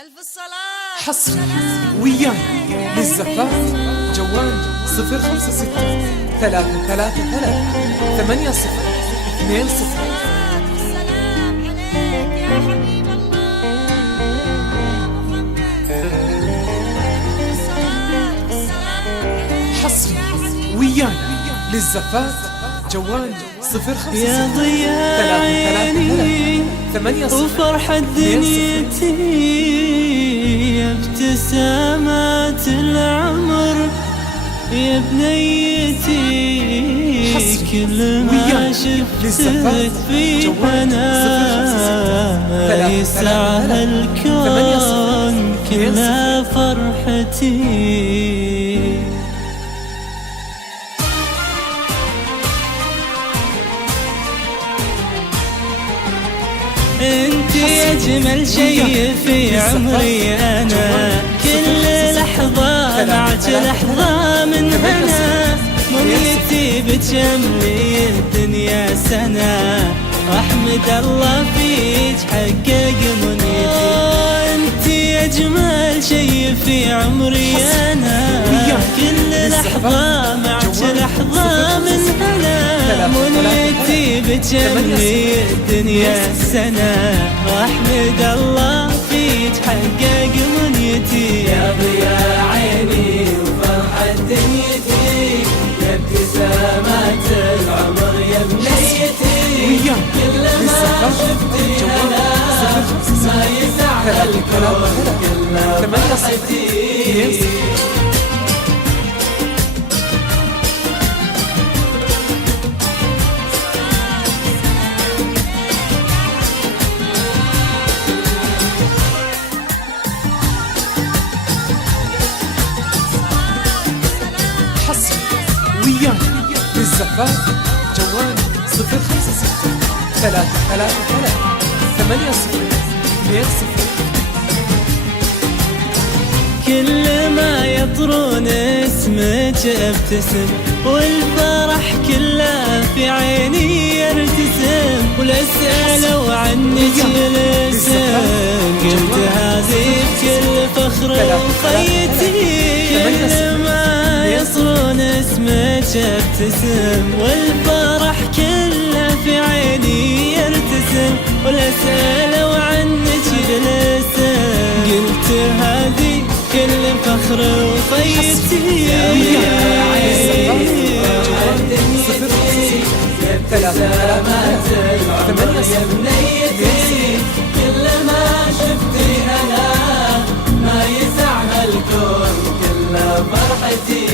ألف الصلاة حصري وياي للزفاف جوال 056 333 80 20. والسلام عليك يا حبيب الله محمد. الصلاة والسلام عليك حصري وياي للزفاف جوال 056 يا ضياء عيني 80 وفرحة دنيتي يا ابتسامات العمر يا بنيتي كل ما شفتك في أنا يسعى الكون كلها فرحتي. انت اجمل شيء في عمري انا، كل لحظة معك لحظة من هنا، منيتي بجملي الدنيا سنة، واحمد الله فيك حقق منيتي. انت اجمل شيء في عمري انا، كل لحظة معك لحظة من هنا، منيتي بجملي الدنيا سنة، واحمد الله فيك حقق منيتي. يا ضياء عيني وفرحة دنيتي يا ابتسامات العمر يا بنيتي، كل ما شفتي انا ما يسع الكون كلها فرحتي. وياي للزفاف جوال 056 333 80 20. كل ما يطرون اسمك ابتسم، والفرح كله في عيني يرتسم، ولا سألوا عنك الاسم قلت هذه بكل فخر وخيتي. كل ما يطرون اسمك ابتسم، والفرح كله في عيني يرتسم، ولا سألوا عنك الاسم قلت هذه كل فخر وخيتي. يا ابتسامات العمر يا بنيتي، كل ما شفتي انا ما يسعها الكون كلها فرحتي.